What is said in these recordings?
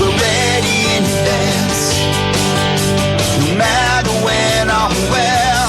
We're ready to dance, no matter when or where.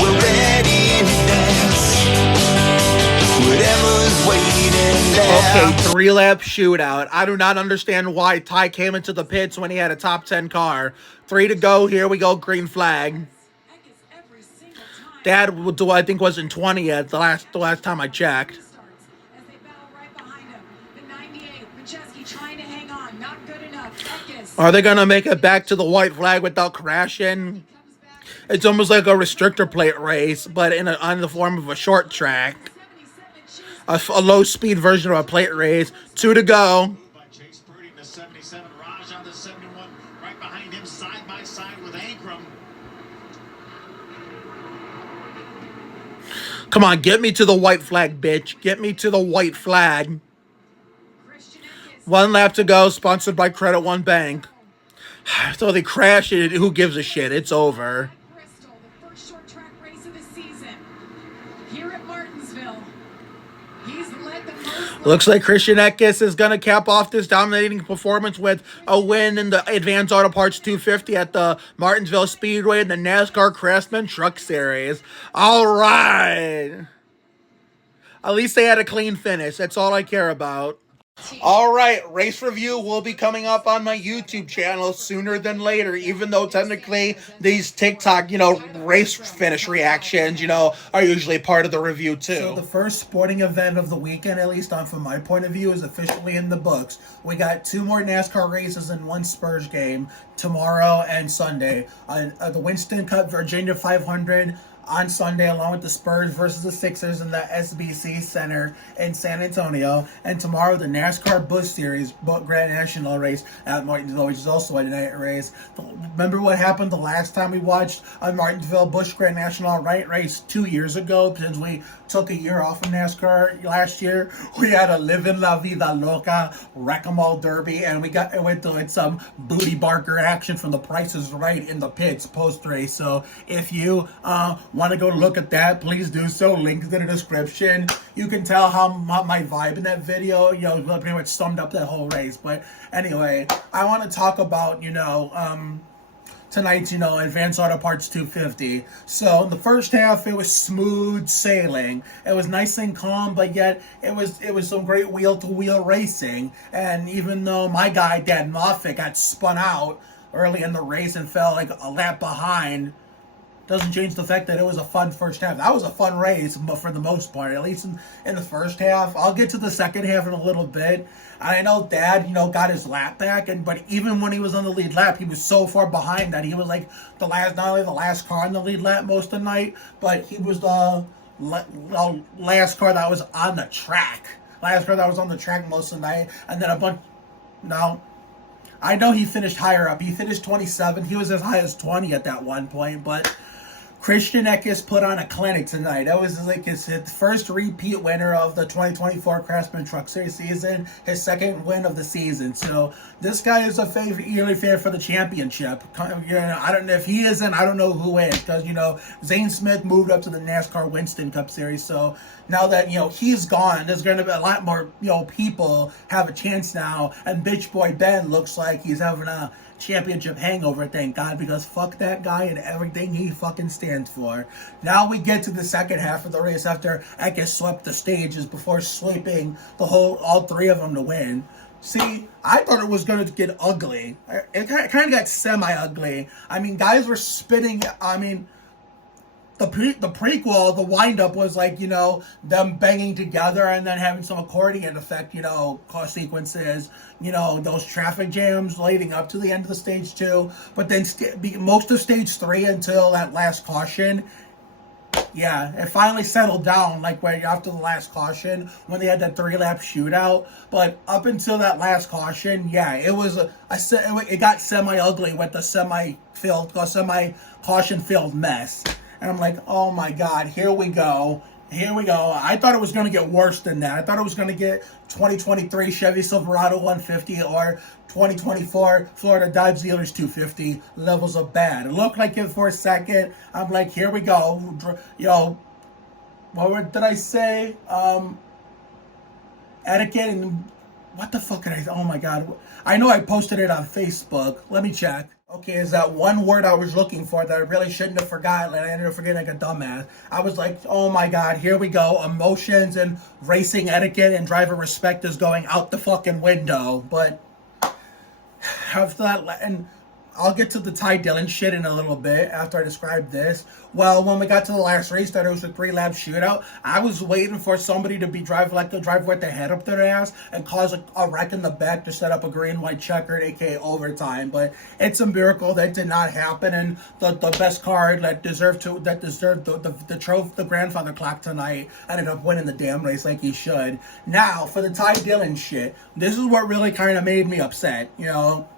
We're ready to dance, whatever's waiting there. Okay, 3-lap shootout. I do not understand why Ty came into the pits when he had a top 10 car. 3 to go. Here we go. Green flag. Dad, I think, was in 20th the last time I checked. Are they gonna make it back to the white flag without crashing? It's almost like a restrictor plate race, but on the form of a short track. A low speed version of a plate race. 2 to go. Come on, get me to the white flag, bitch. Get me to the white flag. 1 lap to go, sponsored by Credit One Bank. So they crash it. Who gives a shit? It's over. Looks like Christian Eckes is going to cap off this dominating performance with a win in the Advanced Auto Parts 250 at the Martinsville Speedway in the NASCAR Craftsman Truck Series. All right. At least they had a clean finish. That's all I care about. All right, race review will be coming up on my YouTube channel sooner than later, even though technically these TikTok, race finish reactions, are usually part of the review too. So the first sporting event of the weekend, at least from my point of view, is officially in the books. We got 2 more NASCAR races and 1 Spurs game tomorrow and Sunday. The Winston Cup Virginia 500 on Sunday, along with the Spurs versus the Sixers in the SBC Center in San Antonio. And tomorrow, the NASCAR Busch Series Busch Grand National race at Martinsville, which is also a night race. Remember what happened the last time we watched a Martinsville Busch Grand National race 2 years ago, since we took a year off of NASCAR last year? We had a Livin, La Loca Wreck-A-Mole Derby, and we went to some booty barker action from The Price is Right in the pits post-race. So if you want to go look at that, please do so. Link in the description. You can tell how my vibe in that video, pretty much summed up that whole race. But anyway, I want to talk about, tonight's, Advanced Auto Parts 250. So in the first half, it was smooth sailing. It was nice and calm, but yet it was some great wheel-to-wheel racing. And even though my guy, Dan Moffitt, got spun out early in the race and fell like a lap behind, doesn't change the fact that it was a fun first half. That was a fun race, but for the most part, at least in the first half. I'll get to the second half in a little bit. I know Dad, got his lap back, but even when he was on the lead lap, he was so far behind that he was like not only the last car on the lead lap most of the night, but he was the last car that was on the track. Last car that was on the track most of the night, and then a bunch. Now, I know he finished higher up. He finished 27. He was as high as 20 at that one point, but Christian Eckes put on a clinic tonight. That was like his first repeat winner of the 2024 Craftsman Truck Series season, his second win of the season. So this guy is a yearly favorite for the championship. I don't know if he isn't. I don't know who is, because Zane Smith moved up to the NASCAR Winston Cup Series. So now that he's gone, there's going to be a lot more people have a chance now. And Bitch Boy Ben looks like he's having a championship hangover, thank God, because fuck that guy and everything he fucking stands for. Now we get to the second half of the race after Eckes swept the stages before sweeping all 3 of them to win. See, I thought it was going to get ugly. It kind of got semi-ugly. I mean, guys were spitting. I mean, the prequel, the wind-up was like, them banging together and then having some accordion effect, sequences, those traffic jams leading up to the end of the stage 2. But then most of stage 3 until that last caution, yeah, it finally settled down, like right after the last caution when they had that 3-lap shootout. But up until that last caution, yeah, it was it got semi-ugly with the semi-caution-filled mess. And I'm like, oh my God, here we go. Here we go. I thought it was going to get worse than that. I thought it was going to get 2023 Chevy Silverado 150 or 2024 Florida Dodge Dealers 250 levels of bad. It looked like it for a second. I'm like, here we go. What did I say? Etiquette and what the fuck did I, oh my god. I know I posted it on Facebook. Let me check. Okay, is that one word I was looking for that I really shouldn't have forgotten, and I ended up forgetting like a dumbass. I was like, oh my god, here we go. Emotions and racing etiquette and driver respect is going out the fucking window. But have that, and I'll get to the Ty Dillon shit in a little bit after I describe this. Well, when we got to the last race, that it was a 3-lap shootout. I was waiting for somebody to be driving like the driver with their head up their ass and cause a wreck in the back to set up a green white checkered, aka overtime. But it's a miracle that did not happen. And the best car that deserved the grandfather clock tonight ended up winning the damn race like he should. Now for the Ty Dillon shit, this is what really kind of made me upset. You know.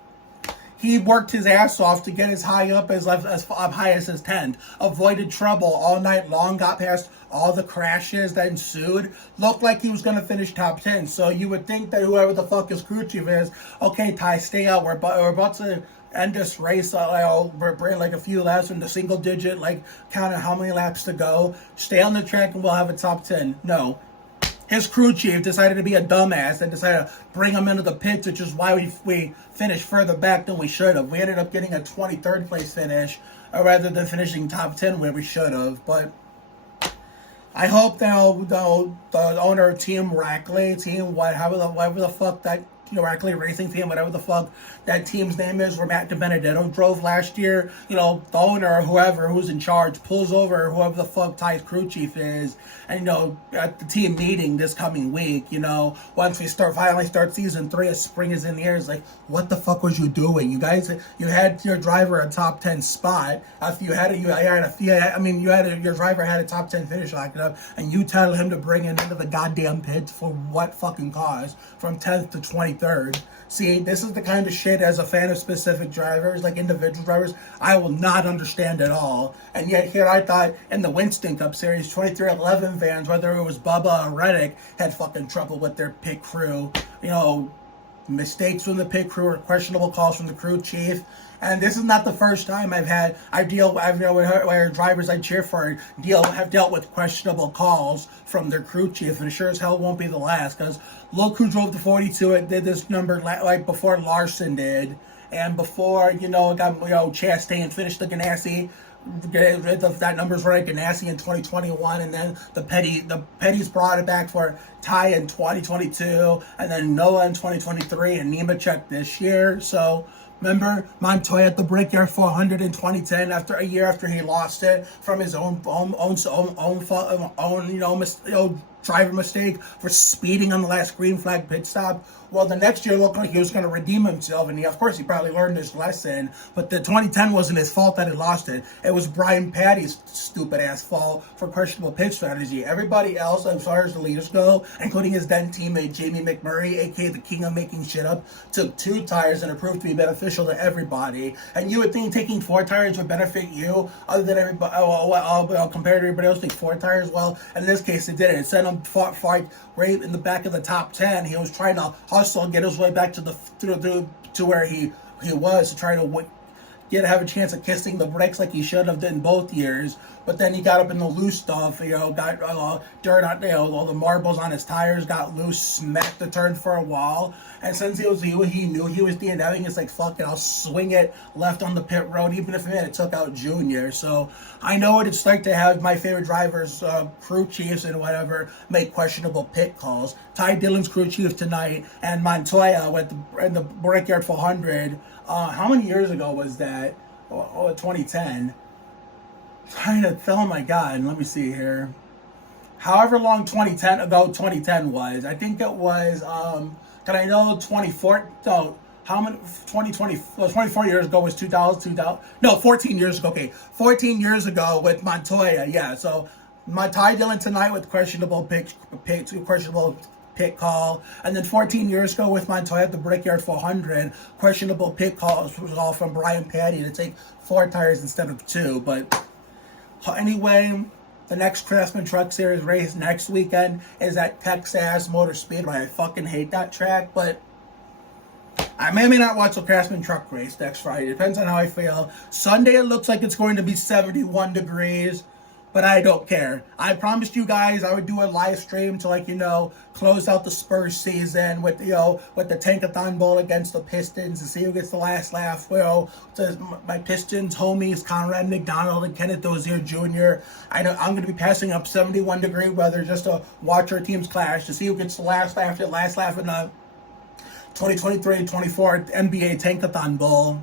He worked his ass off to get as high up as high as his 10th. Avoided trouble all night long. Got past all the crashes that ensued. Looked like he was going to finish top 10. So you would think that whoever the fuck his crew chief is, okay, Ty, stay out. We're about to end this race. We're bringing like a few laps in the single digit, like counting how many laps to go. Stay on the track and we'll have a top 10. No. His crew chief decided to be a dumbass and decided to bring him into the pits, which is why we finished further back than we should have. We ended up getting a 23rd place finish rather than finishing top 10 where we should have. But I hope that the owner of Team Rackley, whatever the fuck that Rackley Racing Team, whatever the fuck that team's name is, where Matt DiBenedetto drove last year, the owner or whoever who's in charge pulls over whoever the fuck Ty's crew chief is, and at the team meeting this coming week, once we finally start season 3 as spring is in the air, it's like, what the fuck was you doing? You guys, you had your driver a top 10 spot after your driver had a top 10 finish locked up, and you tell him to bring him into the goddamn pits for what fucking cause from 10th to 23rd. See, this is the kind of shit as a fan of specific drivers, like individual drivers, I will not understand at all. And yet here I thought in the Winston Cup Series, 2311 fans, whether it was Bubba or Reddick, had fucking trouble with their pit crew. Mistakes from the pit crew or questionable calls from the crew chief. And this is not the first time where drivers I cheer for have dealt with questionable calls from their crew chief, and sure as hell won't be the last, because look who drove the 42 and did this number like before Larson did, and before Chastain finished the Ganassi. That number's right, Ganassi in 2021, and then the Petties brought it back for Ty in 2022, and then Noah in 2023, and Nemechek this year. So remember Montoya at the Brickyard 400 in 2010, after a year after he lost it from his own driver mistake for speeding on the last green flag pit stop. Well, the next year looked like he was going to redeem himself, and of course he probably learned his lesson, but the 2010 wasn't his fault that he lost it. It was Brian Patty's stupid ass fault for questionable pit strategy. Everybody else, as far as the leaders go, including his then teammate Jamie McMurray, aka the king of making shit up, took 2 tires and it proved to be beneficial to everybody. And you would think taking 4 tires would benefit you, other than everybody, compared to everybody else taking 4 tires. Well, in this case it didn't. It sent him fight right in the back of the top 10. He was trying to hustle and get his way back to where he was, to try to have a chance of kissing the brakes like he should have in both years. But then he got up in the loose stuff, got dirt on, all the marbles on his tires got loose, smacked the turn for a wall. And since he knew he was DNFing, it's like, fuck it, I'll swing it left on the pit road, even if it took out Junior. So I know what it's like to have my favorite drivers, crew chiefs and whatever, make questionable pit calls. Ty Dillon's crew chief tonight, and Montoya in the Brickyard 400. How many years ago was that? 2010. Oh my god, let me see here. However long 2010 was. I think it was, 24 years ago was 2000, no, 14 years ago, okay. 14 years ago with Montoya, yeah. So, my Ty Dillon tonight with questionable pit call, and then 14 years ago with Montoya at the Brickyard 400, questionable pit calls was all from Brian Patty to take 4 tires instead of 2. But anyway, the next Craftsman Truck Series race next weekend is at Texas Motor Speedway. I fucking hate that track, but I may or may not watch the Craftsman Truck race next Friday. Depends on how I feel. Sunday it looks like it's going to be 71 degrees. but I don't care. I promised you guys I would do a live stream to, like, close out the Spurs season with, with the Tankathon Bowl against the Pistons to see who gets the last laugh. To my Pistons homies, Conrad McDonald and Kenneth Dozier Jr. I'm going to be passing up 71-degree weather just to watch our teams clash, to see who gets the last laugh in the 2023-24 NBA Tankathon Bowl.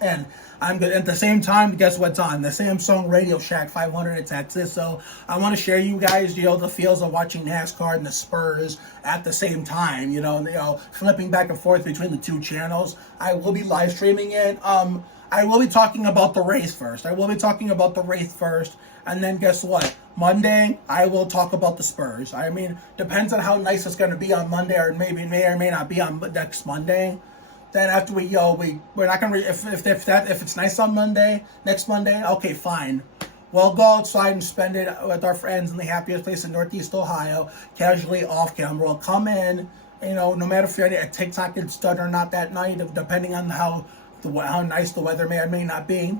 And I'm good. At the same time, guess what's on? The Samsung Radio Shack 500 in Texas. So I want to share you guys, the feels of watching NASCAR and the Spurs at the same time. Flipping back and forth between the two channels. I will be live streaming it. I will be talking about the race first. And then guess what? Monday, I will talk about the Spurs. I mean, depends on how nice it's going to be on Monday, or maybe may or may not be on next Monday. Then after we're not gonna if it's nice on next Monday, okay, fine. We'll go outside and spend it with our friends in the happiest place in Northeast Ohio, casually off camera. We'll come in, no matter if you're a TikTok and stud or not that night, depending on how nice the weather may or may not be.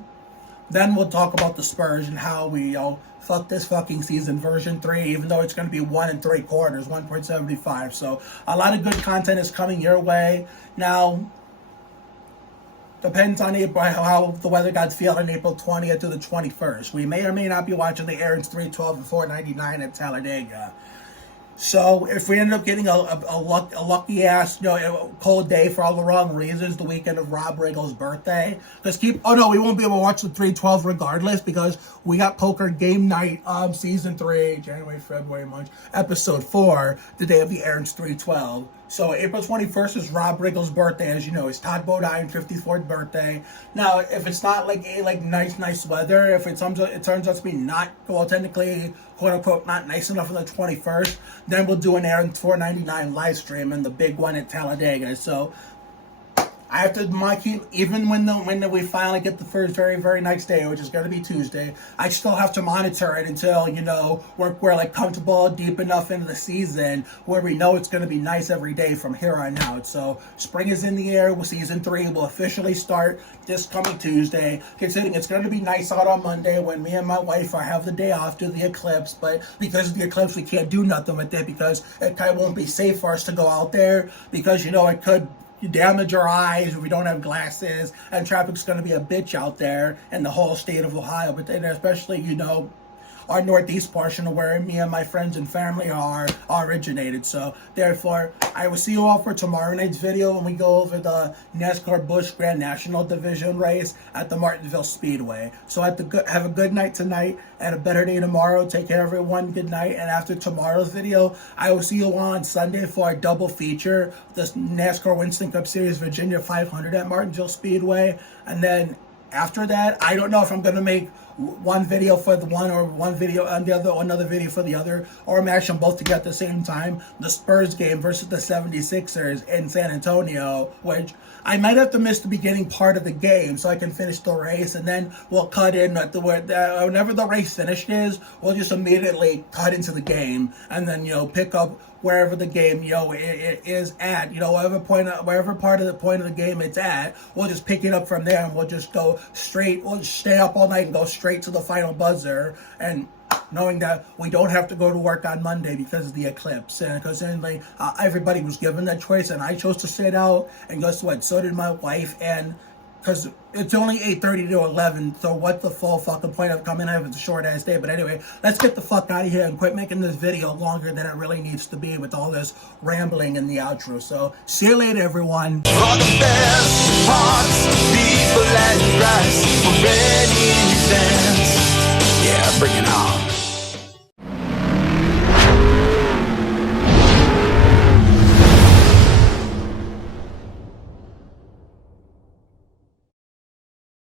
Then we'll talk about the Spurs and how we fuck this fucking season, version 3, even though it's going to be 1 3/4, 1.75. So a lot of good content is coming your way. Now, depends on April, how the weather gods feel on April 20th to the 21st. We may or may not be watching the Aaron's 312 and 499 at Talladega. So if we end up getting a lucky ass, cold day for all the wrong reasons, the weekend of Rob Riggle's birthday, we won't be able to watch the 312 regardless, because we got poker game night season 3, January, February, March, episode 4, the day of the Aaron's 312. So April 21st is Rob Riggle's birthday, as you know. It's Todd Bodine 54th birthday. Now, if it's not like nice weather, if it turns out to be not, technically, quote unquote, not nice enough on the 21st, then we'll do an Aaron 499 live stream and the big one at Talladega. So I have to even when we finally get the first very, very nice day, which is going to be Tuesday, I still have to monitor it until, we're like comfortable deep enough into the season where we know it's going to be nice every day from here on out. So spring is in the air. Season 3 will officially start this coming Tuesday, considering it's going to be nice out on Monday when me and my wife have the day off due to the eclipse. But because of the eclipse, we can't do nothing with it because it kind of won't be safe for us to go out there, because, it could damage our eyes if we don't have glasses, and traffic's going to be a bitch out there in the whole state of Ohio, but then especially, our northeast portion of where me and my friends and family are originated. So therefore, I will see you all for tomorrow night's video when we go over the NASCAR Busch Grand National Division race at the Martinsville Speedway. So have a good night tonight and a better day tomorrow. Take care, everyone. Good night. And after tomorrow's video, I will see you all on Sunday for a double feature, this NASCAR Winston Cup Series Virginia 500 at Martinsville Speedway. And then after that, I don't know if I'm going to make one video for the one or one video on the other, or another video for the other, or mash them both together at the same time. The Spurs game versus the 76ers in San Antonio, which I might have to miss the beginning part of the game so I can finish the race, and then we'll cut in at whenever the race finishes, we'll just immediately cut into the game, and then pick up wherever the game it is at, whatever part of the game it's at, we'll just pick it up from there, and we'll just go straight. We'll just stay up all night and go straight to the final buzzer, and knowing that we don't have to go to work on Monday because of the eclipse, and because everybody was given that choice, and I chose to sit out, and guess what? So did my wife, and because it's only 8:30 to 11, so what the full fucking point of coming out of a short ass day? But anyway, let's get the fuck out of here and quit making this video longer than it really needs to be with all this rambling in the outro. So see you later, everyone. For the best parts, people like rice, we're ready to dance. Yeah, bring it on.